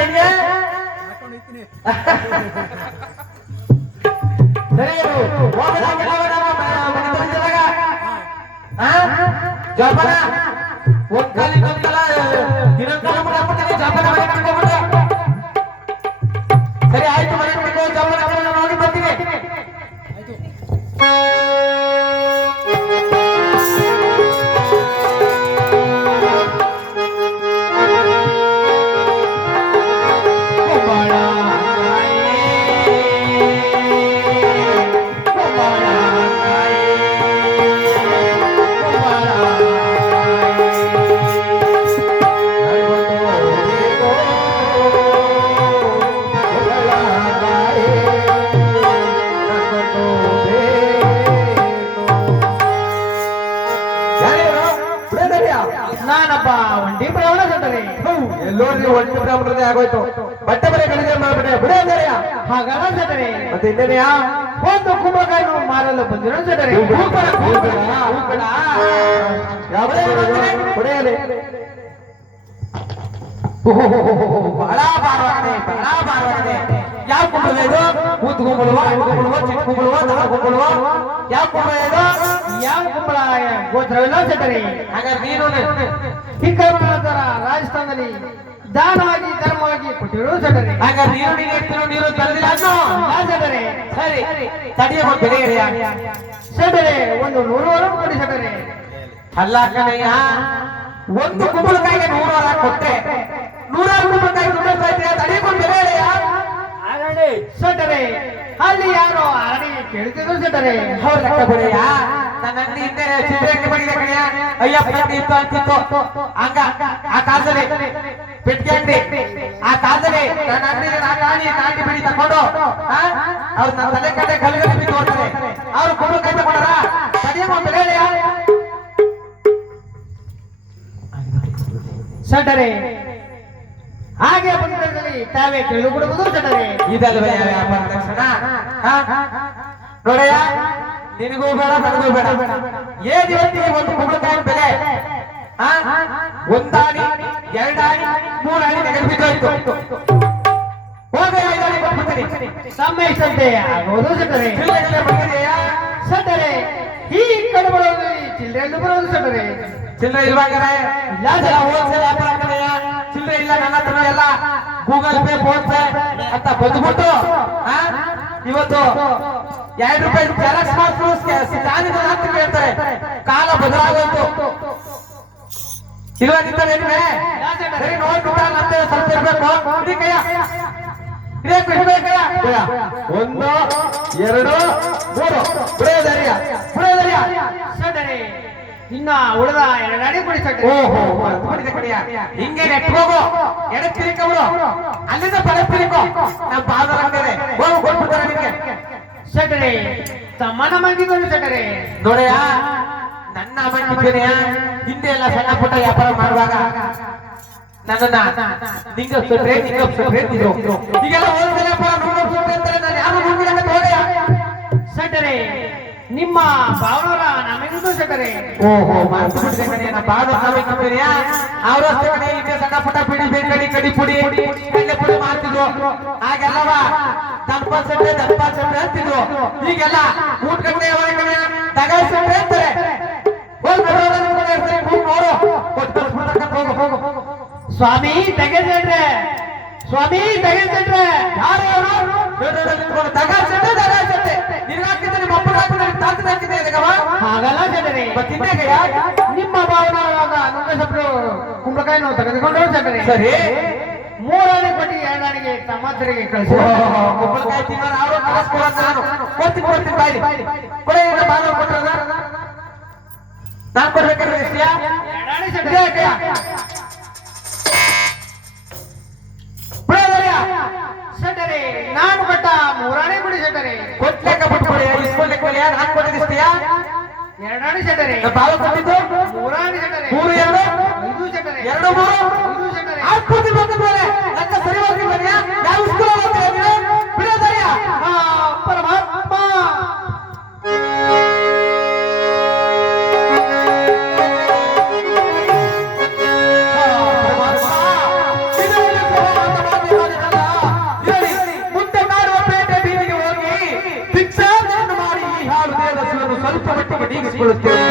ಹೆಂಗೆ ಸರಿ ಜೋಪಾನ ಒಂದ್ ಕಾಲ ಇನ್ನೊಂದ್ ಕಾಲ ಇನ್ನೊಂದ್ ಕಾಲ ಮಾಡ್ಬಿಡ್ತೀನಿ ಜೋಪಾನ ಮನೆ ಕಟ್ಕೊಂಡ್ಬಿಟ್ಟು ಸರಿ ಆಯ್ತು ಮನೆ ಕಟ್ಕೊ ಜೋಪಾನ ನೋಡಿ ಬರ್ತೀನಿ ನಾನಪ್ಪ ಒಂಟಿ ಪ್ರಯಾಣ ಸಟ್ಟರೆ ಎಲ್ಲೋ ನೀವು ಒಂಟಿ ಬ್ರಾಹ್ಮಣರದೇ ಆಗೋಯ್ತು ಬಟ್ಟೆ ಬರೆ ಗಡಿಗೆ ಮಾಡ್ಬಿಟ್ಟೆ ಬಿಡೇ ಅಂದೆಯಾ ಹಾಗಲ್ಲ ಸಟ್ಟರೆ ಮತ್ತೆ ಇನ್ನೇನೆಯಾ ಒಂದು ಕುಂಬಳಕಾಯಿನು ಮಾರಲು ಬಂದಿರೋ ಸಟ್ಟರೆ ಹೊಡೆಯಲಿ ಬಹಳ ಭಾರವಾಗಿದೆ ಬಹಳ ಭಾರವಾಗಿದೆ ಯಾವ ಕುಂಬಳ ಇದು ಕೂತು ಕುಂಬಳುವ ಚಿಕ್ಕ ಕುಂಬಳುವ ದೊಡ್ಡ ಕುಂಬಳುವ ಯಾವ ಕುಂಬಳ ಇದು ಯಾವ ಕುಂಬಳ ಗೋತ್ರವಿಲ್ಲ ಸಟ್ಟರೆ ಹಾಗಾದ್ರೆ ನೀನು ಹಿಕ್ಕರ ರಾಜಸ್ಥಾನದಲ್ಲಿ ದಾನವಾಗಿ ಧರ್ಮವಾಗಿ ಕೊಟ್ಟಿರೋ ಸಟ್ಟರೆ ಹಾಗಾದ್ರೆ ನೀರು ಬೆಳೆದಿಲ್ಲ ಅನ್ನೋ ಸಟ್ಟರೆ ಸರಿ ತಡಿಯಬಹುದು ಬೆಲೆ ಎಡೆಯ ಸಟ್ಟರೆ ಒಂದು 100 ವರ ಕೊಡಿ ಸಟ್ಟರೆ ಅಲ್ಲ ಕಣಯ್ಯ ಒಂದು ಕುಂಬಳಕಾಯಿಗೆ 100 ವರ ಕೊಟ್ಟೆ 100 ಕುಂಬಳಕಾಯಿ ತಡಿಯಬಹುದು ಬೆಲೆ ಎಡೆಯ ಸಟ್ಟರೆ ಅಲ್ಲಿ ಯಾರೋ ಅರಡಿ ಕೇಳ್ತಿದ್ರು ಸಟ್ಟರೆ ಅವ್ರ ಲೆಕ್ಕ ಬಿಡೆಯ ನನ್ನ ಅಂಗಡಿ ಹಿಂದೆ ಚಿತ್ರಕ್ಕೆ ಬಂದಿದೆ ಕಣಯ್ಯ ಅಯ್ಯಪ್ಪ ಅಂಗಡಿ ಇತ್ತು ಅಂತಿತ್ತು ಹಂಗ ಆ ಕಾಲದಲ್ಲಿ ಪೆಟ್ಟಿಗೆ ಅಂಗಡಿ ಆ ಕಾಲದಲ್ಲಿ ನನ್ನ ಅಂಗಡಿಗೆ ನಾಟಿ ಬಿಡಿ ತಕೊಂಡು ಅವ್ರು ನನ್ನ ತಲೆ ಕಡೆ ಗಲ್ಗಲ್ಲಿ ಬಿದ್ದು ಹೋಗ್ತಾರೆ ಅವ್ರು ಕುಂಬಳಕಾಯಿ ತಗೊಂಡಾರ ತಡಿಯಬಹುದು ಬೆಲೆ ಎಡೆಯ ಸಟ್ಟರೆ ಹಾಗೆ ಬಂದಲ್ಲಿ ತಾವೇ ಕೇಳು ಕೊಡುವುದು ಸಟ್ಟರೆ ಇದಲ್ವೇ ವ್ಯಾಪಾರ ದರ್ಶನ ನೋಡಯ್ಯ ನಿನಗೂ ಬೇಡ ನನಗೂ ಬೇಡ ಏನ್ ಇವತ್ತಿಗೆ ಒಂದು ಕುಂಬಳಕಾಯಿ ಬೆಲೆ ಒಂದಾಣಿ ಎರಡಾಣಿ ಮೂರಾಣಿ ನೆಗಡಿ ಬಿದ್ದೋಯ್ತು ಹೋಗಿ 5 ಆಣಿ ಕೊಟ್ಬಿಡ್ತೀನಿ ತಮ್ಮ ಇಷ್ಟಂತೆ ಆಗೋದು ಸಟ್ಟರೆ ಚಿಲ್ಲರೆ ಬಂದಿದೆಯಾ ಸಟ್ಟರೆ ಈ ಕಡೆ ಬರೋದು ಚಿಲ್ಲರೆಯನ್ನು ಬರೋದು ಸಟ್ಟರೆ ಚಿಲ್ಲರೆ ಇರುವಾಗಲೇ ಹೋಲ್ಸೇಲ್ ವ್ಯಾಪಾರ ಕಡೆಯ ಚಿಲ್ಲರೆ ಇಲ್ಲ ನನ್ನ ಹತ್ರ ಎಲ್ಲ ಗೂಗಲ್ ಪೇ ಫೋನ್ ಪೇ ಅಂತ ಬಂದ್ಬಿಟ್ಟು ಇವತ್ತು 2 ರೂಪಾಯಿ ಜೆರಾಕ್ಸ್ ಮಾಡಿದ್ರು ಅಂತ ಕೇಳ್ತಾರೆ ಕಾಲ ಬದಲಾಗೋಯ್ತು ಇಲ್ವಾ ನಿಂತಲೇ ಸರಿ ನೋಡ್ಬಿಟ್ಟ ನಮ್ದೇ ಸ್ವಲ್ಪ ಇರ್ಬೇಕು ಇದಕ್ಕಯ್ಯ ಇದಕ್ಕೆ ಇರ್ಬೇಕಯ್ಯ 1 2 3 ಬಿಡೋದರಿಯ ಸಟ್ಟರೆ ಇನ್ನ ಉಳಿದ 2 ಅಡಿ ಕೊಡಿ ಸಟ್ಟರೆ ಓಹೋ ಮರ್ತ್ಬಿಟ್ಟಿದೆ ಕಡೆಯ ಹಿಂಗೆ ನೆಟ್ಕೋಗು ಎಡಕ್ ತಿರುಕವ್ರು ಅಲ್ಲಿಂದ ಬಲಕ್ ತಿರುಕೋ ನಮ್ಮ ಪಾದ ಅಂಗಡಿ ಹೋಗು ಕೊಟ್ಬಿಡ್ತಾರೆ ನಿಮ್ಗೆ ಸಟ್ಟರೆ ತಮ್ಮನ ಮಂಗಿಕೊಂಡು ಸಟ್ಟರೆ ನೋಡಯ್ಯ ನನ್ನ ಅಮ್ಮನಿದ್ದೇನೆಯ ಹಿಂದೆ ಎಲ್ಲ ಸಣ್ಣ ಪುಟ್ಟ ವ್ಯಾಪಾರ ಮಾಡುವಾಗ ನನ್ನನ್ನ ನಿಂಗಪ್ಸಟ್ರೆ ಇದ್ರು ಈಗೆಲ್ಲ ಹೋಲ್ಸೇಲ್ ವ್ಯಾಪಾರ ನೋಡ್ಕೊಟ್ರೆ ಅಂತಾರೆ ನಾನು ಯಾರು ಮುಂದಿನ ನೋಡಯ್ಯ ಸಟ್ಟರೆ ನಿಮ್ಮ ಭಾವನವರ ನಮಗಿದು ಸಟ್ಟರೆ ಓಹೋ ಮರ್ತ್ಬಿಟ್ಟಿದೆ ಕಡೆಯ ನಮ್ಮ ಪಾದ ಕಂಪನಿಯ ಅವರಷ್ಟೇ ಕಡೆ ಈಗ ಸಣ್ಣ ಪುಟ್ಟ ಪಿಡಿ ಬೇಕಡಿ ಕಡಿ ಪುಡಿ ಕಡಲೆ ಪುಡಿ ಮಾಡ್ತಿದ್ರು ಹಾಗೆಲ್ಲವ ದಪ್ಪ ಸಟ್ಟೆ ಅಂತಿದ್ರು ಈಗೆಲ್ಲ ಊಟ ಕಡೆ ತಗಾಯಿ ಸಟ್ಟೆ ಅಂತಾರೆ ನೋಡು ಹೋಗು ಸ್ವಾಮಿ ತೆಗೆದ್ರೆ ಯಾರು ತಗಾಯಿ ಸಟ್ಟೆ ನಿನ್ಗಾಕಿದ್ದೆ ನಿಮ್ಮ ಅಪ್ಪನ ಹಾಕಿದ್ರೆ ತಾತನ ಹಾಕಿದ್ದೆ ಹಾಗಲ್ಲ ಸಟ್ಟರೆ ನಿಮ್ಮ ಭಾವನವರಾದ ನುಂಗಸಬ್ರು ಕುಂಬಳಕಾಯಿ ನಾವು ತೆಗೆದುಕೊಂಡು ಸಟ್ಟರೆ ಸರಿ 3 ಆಣೆ ಕೊಟ್ಟು 2 ಆಣೆಗೆ ತಮ್ಮತ್ತರಿಗೆ ಕಳಿಸಿ ಕುಂಬಳಕಾಯಿ ತಿನ್ನೋರು ಅವರು ಕಳಿಸ್ಕೊಡೋದು ನಾನು ಕೊಡ್ತೀನಿ ಬಾಯಿ ಕೊಡೆ ಬಾಲ ಕೊಟ್ಟರದ ನಾನು ಕೊಡ್ಬೇಕಾದ್ರೆ ಎಷ್ಟಿಯಾ 2 ಆಣೆ ಸಟ್ಟರೆ ಸಟ್ಟರೆ ನಾನು ಕೊಟ್ಟ 3 ಆಣೆ ಕೊಡಿ ಸಟ್ಟರೆ ಕೊಟ್ಲೆಕ್ಕ ಬಿಟ್ಕೊಡಿ ಇಸ್ಕೊಳ್ಲಿಕ್ಕೆ ನಾನು ಕೊಟ್ಟಿದ್ದೀಯಾ 2 ಆಣೆ ಸಟ್ಟರೆ ಬಾಲ ಕೊಟ್ಟಿದ್ದು 3 ಆಣೆ ಸಟ್ಟರೆ 3 5 ಸಟ್ಟರೆ 2 5 ಸಟ್ಟರೆ ಆಸ್ಪತ್ರೆ ಬಂದ್ರೆ ಲೆಕ್ಕ ಸರಿ ಹೋಗಿದ್ದೀಯಾ ಯಾವ ಸ್ಕೂಲ್ ಹೋಗ್ತೀರಾ ನೀವು ಬಿಡೋದಯ್ಯ ಪರಮಾತ್ಮ ಮುಂದೆ ಮಾಡುವ ಪೇಟೆ ಬೀದಿಗೆ ಹೋಗಿ ಭಿಕ್ಷಾಟನೆ ಮಾಡಿ ಈ ಹಾಳು ದೇವಸ್ಥಾನವನ್ನು ಸ್ವಲ್ಪ ಮಟ್ಟಿಗೆ ನೀಗಿಸಿಕೊಳ್ಳುತ್ತೇವೆ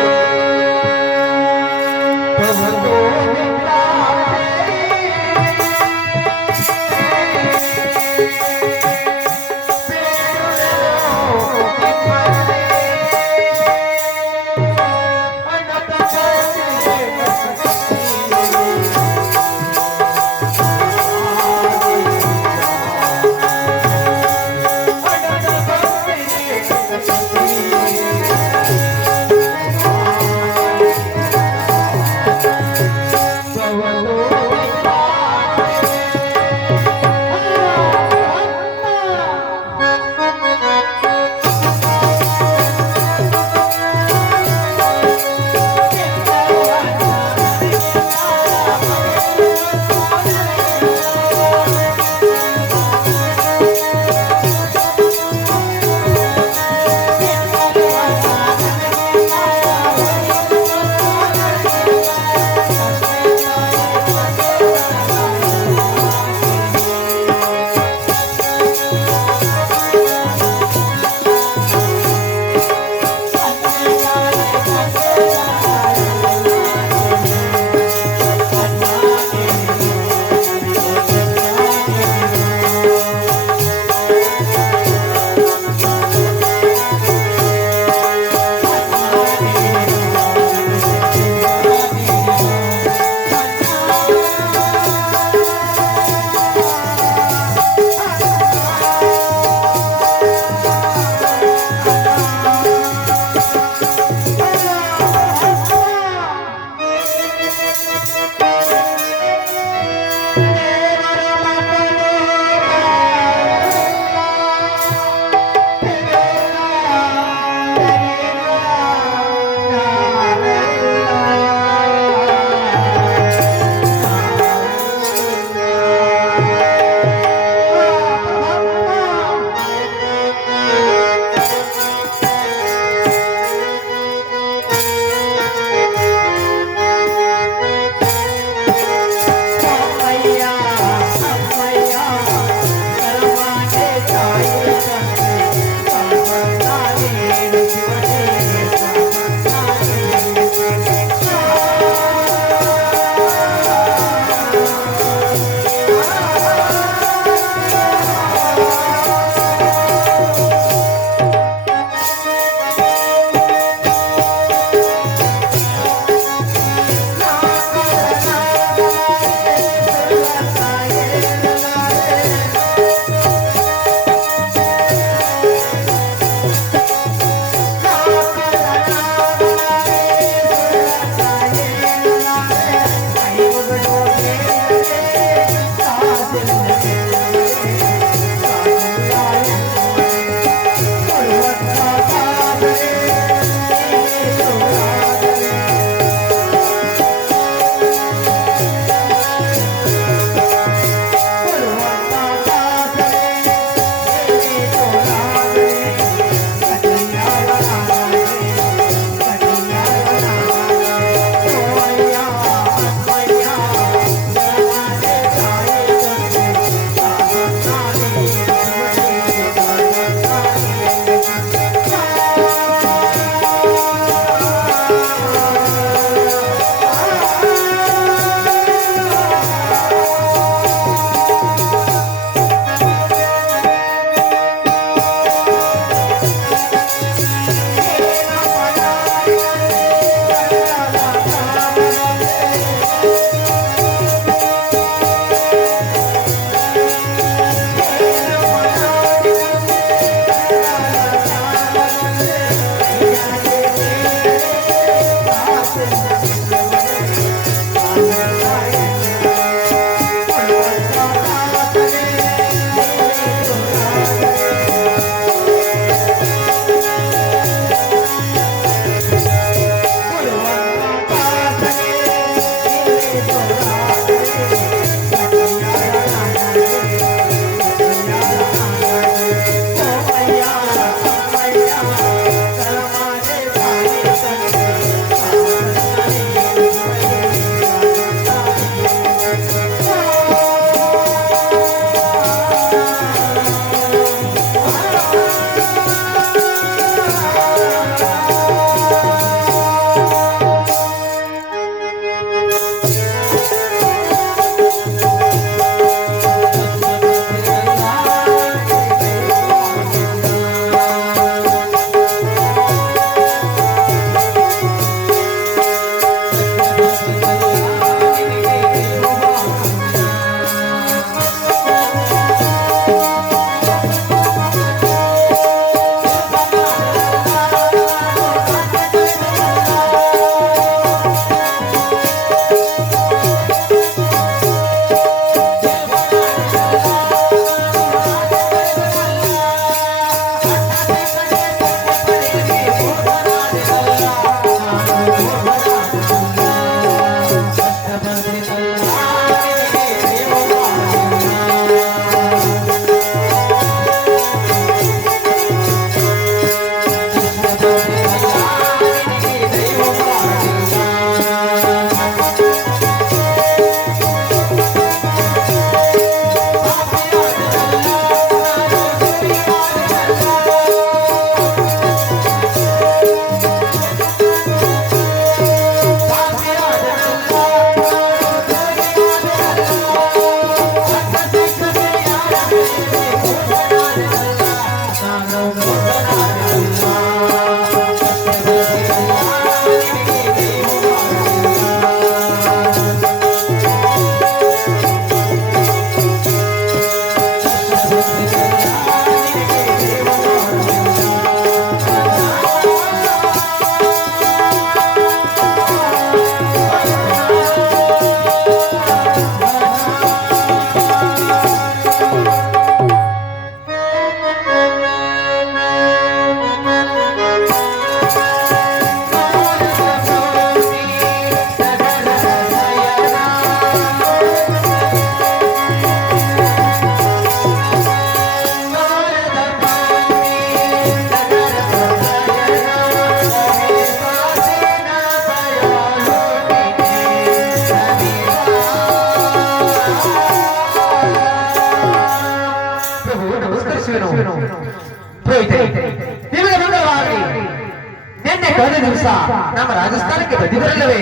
ದಿವಸ ನಮ್ಮ ರಾಜಸ್ಥಾನಕ್ಕೆ ಬಂದಿದ್ದರಲ್ಲವೇ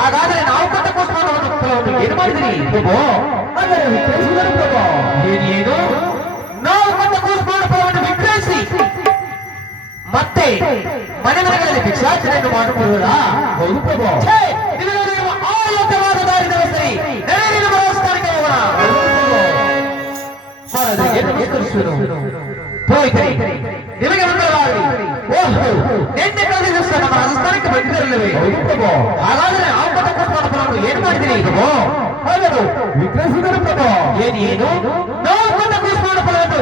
ಹಾಗಾದ್ರೆ ನಾವು ಕೊಟ್ಟ ಕೂಸ್ಮಾನವನ್ನು ಫಲವನ್ನು ಏನು ಮಾಡಿದಿರಿ ಪ್ರಭು ಹಾಗಾದ್ರೆ ವಿಕ್ರಯಿಸಿದರು ಪ್ರಭು ಏನೇನು ನಾವು ಕೊಟ್ಟ ಕೂಸ್ಮಾನ ಫಲವನ್ನು ವಿಕ್ರಯಿಸಿ ಮತ್ತೆ ಮನೆ ಮನೆಗಳಲ್ಲಿ ಭಿಕ್ಷಾಚನೆಯನ್ನು ಮಾಡುತ್ತಿರುವುದಾ ಹೌದು ಪ್ರಭು ನಿಮಗಿರುವ ಆಯೋಗ್ಯವಾದ ದಾರಿದರೆ ಸರಿ ನಡೆಯಿರಿ ನಮ್ಮ ರಾಜಸ್ಥಾನಕ್ಕೆ ಹೋಗೋಣ ಪುರೋಹಿತರೇ ನಿಮಗೆ ಮಂಗಳವಾಗಲಿ ಓಹೋ ನಿನ್ನೆ ಕಳೆದ ದಿವಸ ನಮ್ಮ ರಾಜಸ್ಥಾನಕ್ಕೆ ಬಂದಿರಲಿಲ್ಲವೇ ಹೌದು ಪ್ರಭು ಹಾಗಾದ್ರೆ ನಾವು ಕೊಟ್ಟ ಕೂಸ್ಮಾನ ಫಲವನ್ನು ಏನು ಮಾಡಿದಿರಿ ಪ್ರಭು ಹಾಗಾದ್ರೆ ವಿಕ್ರಯಿಸಿದರು ಪ್ರಭು ಏನೇನು ನಾವು ಕೊಟ್ಟ ಕೂಸ್ಮಾನ ಫಲವನ್ನು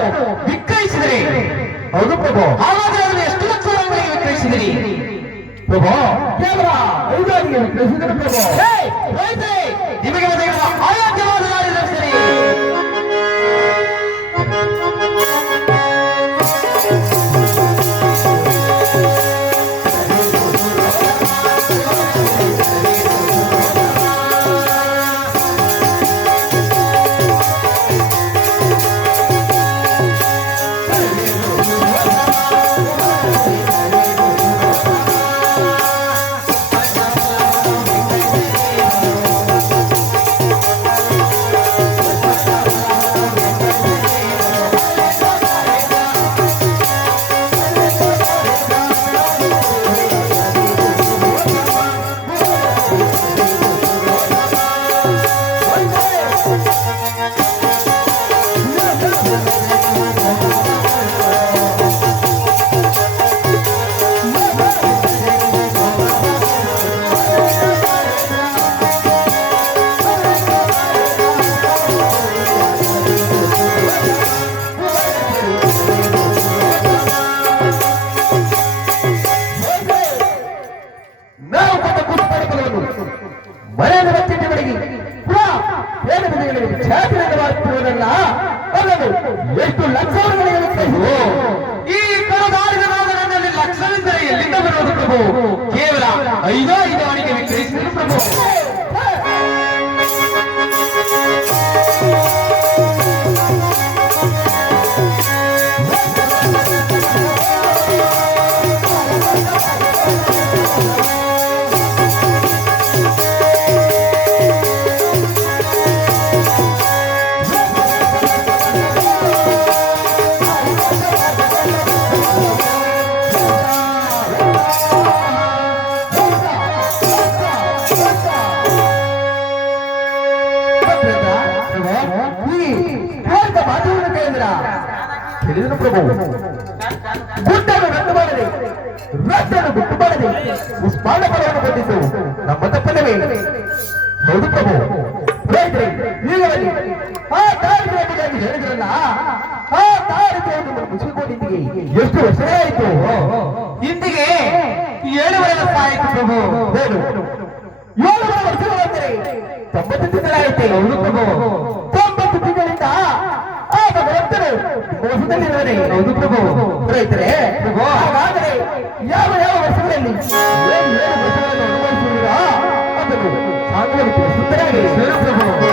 ವಿಕ್ರಯಿಸಿದರೆ ಹೌದು ಪ್ರಭು ಹಾಗಾದ್ರೆ ಅದನ್ನು ಎಷ್ಟು ಲಕ್ಷ ರೂಪಾಯಿಗೆ ವಿಕ್ರಯಿಸಿದಿರಿ ಪ್ರಭು ಕೇವಲ 5,000ಗೆ ವಿಕ್ರಯಿಸಿದರು ಪ್ರಭು ಪುರೋಹಿತರೇ ನಿಮಗೆ ಒದಗಿರುವ ಆಯೋಗ್ಯವಾದ ದಾರಿದರೆ ಸರಿ ನಾವು ಕೊಟ್ಟ ಕೂಸ್ಮಾನ ಫಲವನ್ನು ಮನೆಯನ್ನು ಬಚ್ಚಿಟ್ಟು ಬೆಳಗಿ ಪುನಃ ಬೇರೆ ಬದಿಗಳಿಗೆ ಭಿಕ್ಷಾಟನೆಯನ್ನು ಮಾಡುತ್ತಿರುವುದಲ್ಲ ಅದನ್ನು ಎಷ್ಟು ಲಕ್ಷಗಳಿಗೆ ವಿಕ್ರಯಿಸಿದರು ಈ ಕರದಾರಿಗನಾದ ನನ್ನಲ್ಲಿ ಲಕ್ಷವೆಂದರೆ ಎಲ್ಲಿಂದ ಬರುವುದು ಪ್ರಭು ಕೇವಲ 5 ಅವನಿಗೆ ವಿಕ್ರಯಿಸಿದರು ಪ್ರಭು ಹೇಳಿದನು ಪ್ರಭು ಗುಡ್ಡನ್ನು ರದ್ದು ಮಾಡದೆ ರದ್ದನ್ನು ಬಿಟ್ಟು ಮಾಡದೆ ಪುಷ್ಪಾನ ಫಲವನ್ನು ಬಂದಿದ್ದು ನಮ್ಮ ತಪ್ಪಲ್ಲವೇ ಹೌದು ಪ್ರಭು ರೈತರೇ ಈಗಲೇ ಆ ಕಾರ್ಯಕ್ರಮವಾಗಿ ಹೇಳಿದ್ರಲ್ಲ ಆ ಕಾರ್ಯಕ್ರಮವನ್ನು ಮುಗಿಸಿಕೊಂಡಿದ್ದೀವಿ ಎಷ್ಟು ವರ್ಷಗಳಾಯಿತು ಇಂದಿಗೆ 7 ವರ್ಷ ಆಯಿತು ಪ್ರಭು ಏನು 7 ವರ್ಷಗಳಂದರೆ 90 ತಿಂಗಳಾಯಿತು ಹೌದು ಪ್ರಭು 90 ತಿಂಗಳಿಂದ ಆ ಭಗವಂತನು ಮೋಸದಲ್ಲಿರುವನೇ ಹೌದು ಪ್ರಭು ರೈತರೇ ಹಾಗಾದರೆ ಯಾವ ವರ್ಷಗಳಲ್ಲಿ ಏನು ವರ್ಷಗಳನ್ನು ಅನುಭವಿಸುವುದಿಲ್ಲ ಅದನ್ನು ಸಾಂಗ್ಲಿಕ್ಕೆ ಸುಂದರಾಗಿ ಪ್ರಭು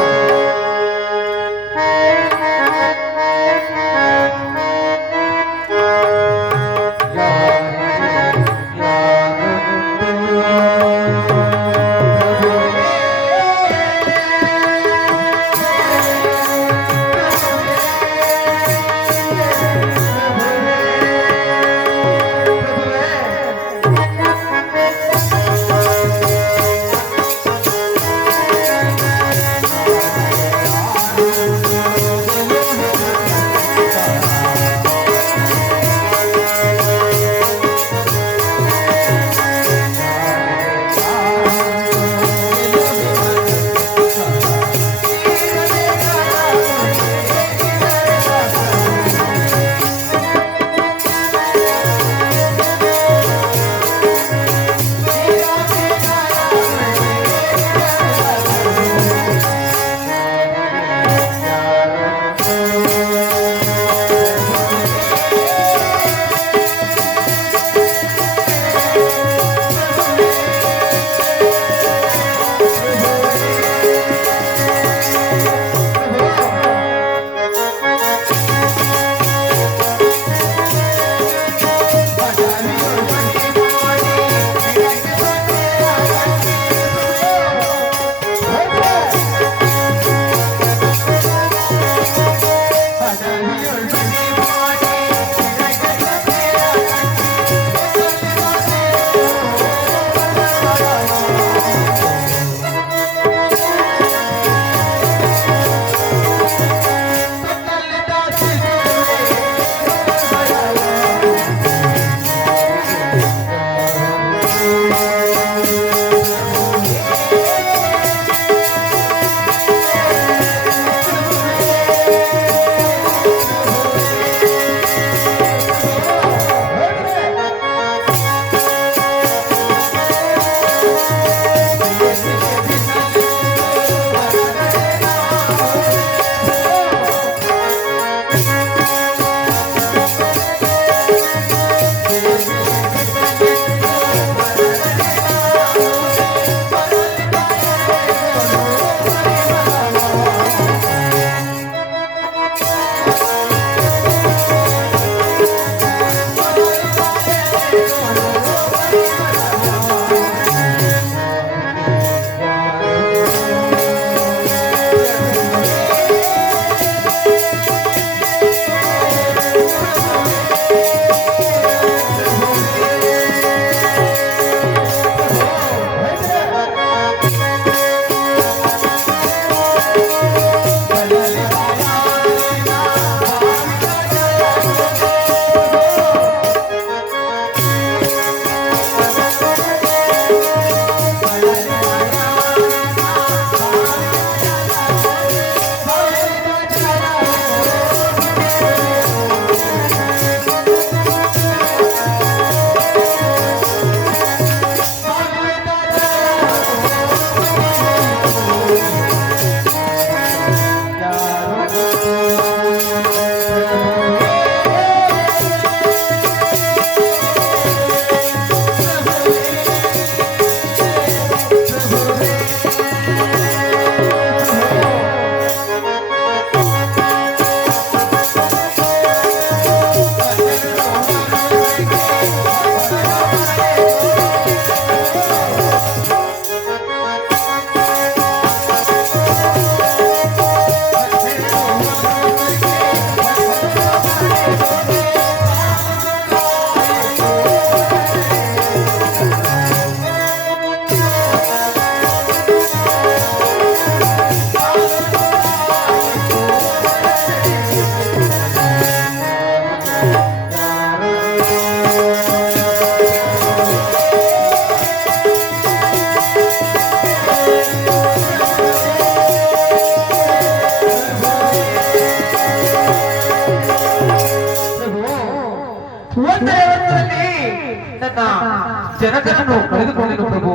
ಜನಕರನ್ನು ಕಳೆದುಕೊಂಡನು ಪ್ರಭು.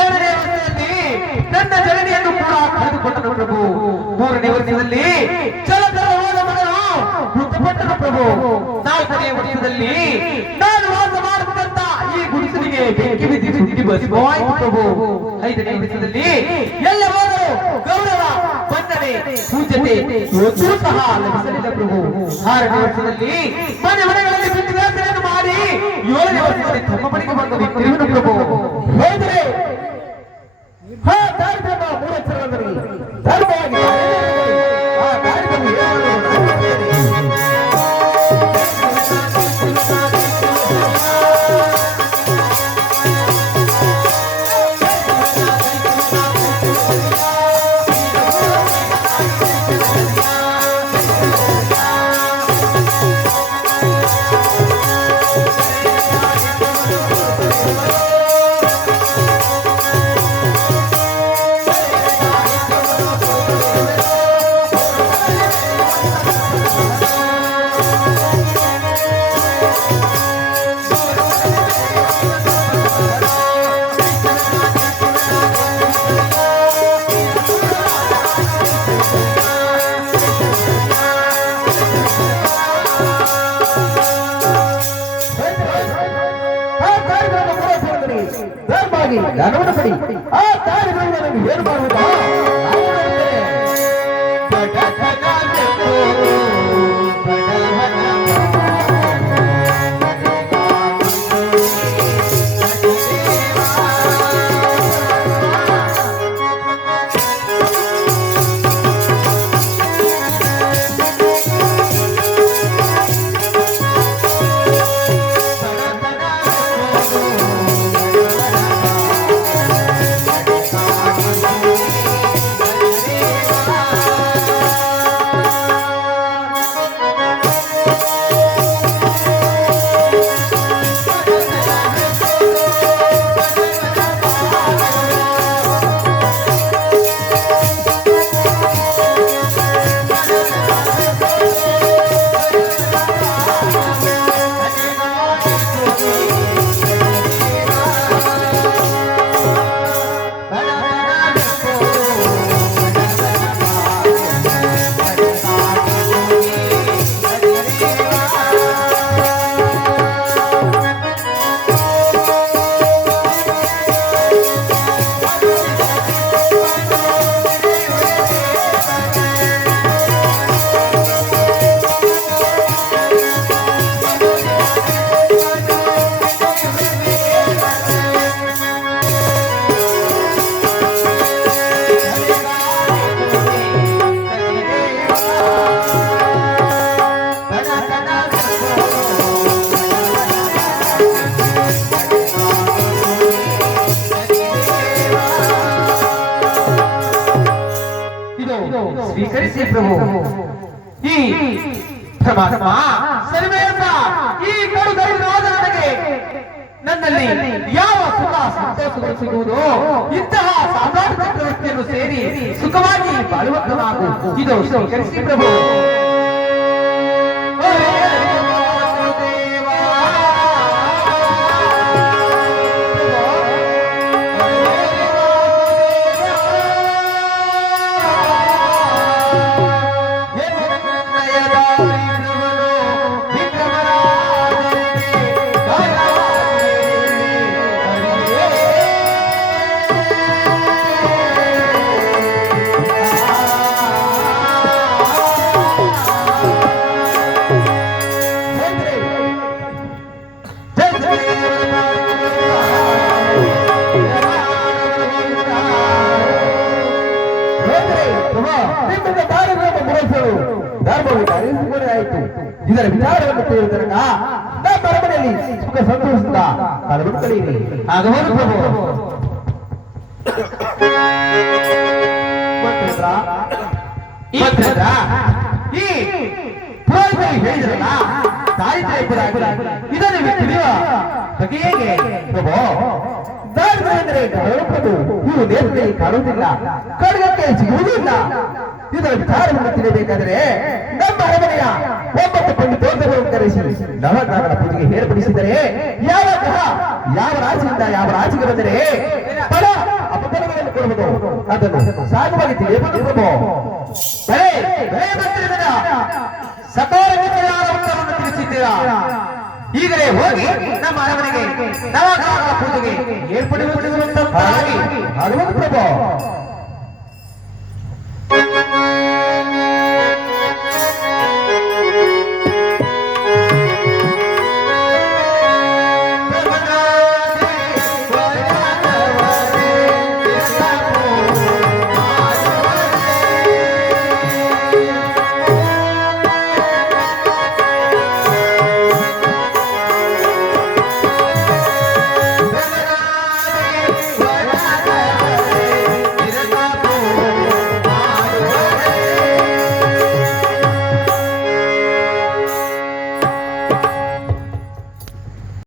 7ನೇ ವರ್ಷದಲ್ಲಿ ನನ್ನ ಜನನಿಯನ್ನು ಕೂಡ ಕಳೆದುಕೊಂಡನು ಪ್ರಭು. 3ನೇ ವರ್ಷದಲ್ಲಿ ಚಲಕರವಾದ ಮಗನು ಮೃತಪಟ್ಟನು ಪ್ರಭು. 4ನೇ ವರ್ಷದಲ್ಲಿ ನಾನು ವಾಸ ಮಾಡುತ್ತಿದ್ದಂತ ಈ ಗುಡಿಸಲಿಗೆ ಬೆಂಕಿ ಬಿದ್ದು ಸುಟ್ಟಿ ಭಸ್ಮವಾಯಿತು ಪ್ರಭು. 5ನೇ ವರ್ಷದಲ್ಲಿ ಎಲ್ಲ ಹೋದರು ಗೌರವ ಮನ್ನಣೆ ಪೂಜ್ಯತೆ ಇವತ್ತೂ ಸಹ ಲಭಿಸಲಿಲ್ಲ ಪ್ರಭು. 6ನೇ ವರ್ಷದಲ್ಲಿ ಮನೆಗಳಲ್ಲಿ ಬಿತ್ತುಗಳನ್ನು ಮಾಡಿ 7ನೇ ವರ್ಷದಲ್ಲಿ ತಮ್ಮ ಮನೆಗೆ ಬಂದು ತಿರುಗಿದ ಪ್ರಭು. ಹೋದರೆ ಹಾ ಕಾರ್ಯಕ್ರಮ ಮೂರಕ್ಷರದಲ್ಲಿ ಧರ್ಮವಾಗಿ ಆ ಕಾರ್ಯಕ್ರಮ ಧರ್ಮವಾಗಿ ಜ್ಞಾನವನ್ನು ಪಡಿ. ಆ ಕಾರ್ಯಗಳು ನನಗೆ ಏನು ಮಾಡುವುದಾ? ಸ್ವೀಕರಿಸಿ ಪ್ರಭು. ಈ ಪರಮಾತ್ಮ ಸರ್ವೇಂದ್ರ ಈ ಕಡುಗರಿನಾದ ನನಗೆ ನನ್ನಲ್ಲಿ ಯಾವ ಸುಖ ಸಂತೋಷಗಳು ಸಿಗುವುದು? ಇಂತಹ ಸಾಮ್ರಾಜ್ಯ ಚಕ್ರವರ್ತಿಯನ್ನು ಸೇರಿ ಸುಖವಾಗಿ ಬಾಳುವಂತನಾಗು. ಇದು ಸ್ವೀಕರಿಸಿ ಪ್ರಭು. ಆಯಿತು. ಇದರ ವಿಚಾರವನ್ನು ತಿಳಿದ ತನಕ ನಮ್ಮ ಅರಮನೆಯಲ್ಲಿ ಸುಖ ಸಂತೋಷದಿಂದ ಕಾಲವನ್ನು ಕಳೆಯಿರಿ. ಆಗಬಹುದು ಪ್ರಭು. ಈ ಪುರೋಹಿತರು ಹೇಳಿದ್ರಲ್ಲ ದಾರಿದ್ರ್ಯ ಇದನ್ನು ತಿಳಿಯುವ ಬಗೆ ಹೇಗೆ ಪ್ರಭು? ದಾರಿದ್ರ್ಯ ಪ್ರಭು ನೀವು ನೇರದಲ್ಲಿ ಕಾಣುವುದಿಲ್ಲ, ಕಡಗಕ್ಕೆ ಸಿಗುವುದಿಲ್ಲ. ಇದರ ವಿಚಾರವನ್ನು ತಿಳಿಯಬೇಕಾದರೆ ನಮ್ಮ ಅರಮನೆಯ 9 ಪಂಡಿತೋತ್ತರವನ್ನು ಕರೆಸಿ ನವಗ್ರಹಗಳ ಪೂಜೆಗೆ ಏರ್ಪಡಿಸಿದರೆ ಯಾವ ಯಾವ ರಾಶಿಯಿಂದ ಯಾವ ರಾಶಿಗೆ ಬಂದರೆ ಫಲ ಅಪಫಲಗಳನ್ನು ಕೊಡುವುದು ಅದನ್ನು ಸಾಗುವಾಗಿ ತಿಳಿಯಬಹುದು ಪ್ರಭು. ಬೆಳೆ ಬೆಳೆ ಬಂದಿರುವುದರ ಸಕಾಲಕ್ಕೆ ಸರಿಯಾದ ಉತ್ತರವನ್ನು ತಿಳಿಸಿದ್ದೀರಾ. ಈಗಲೇ ಹೋಗಿ ನಮ್ಮ ಅರಮನೆಗೆ ನವಗ್ರಹಗಳ ಪೂಜೆಗೆ ಏರ್ಪಡಿಸುವಂತಾಗಿ ಆಗುವುದು ಪ್ರಭು.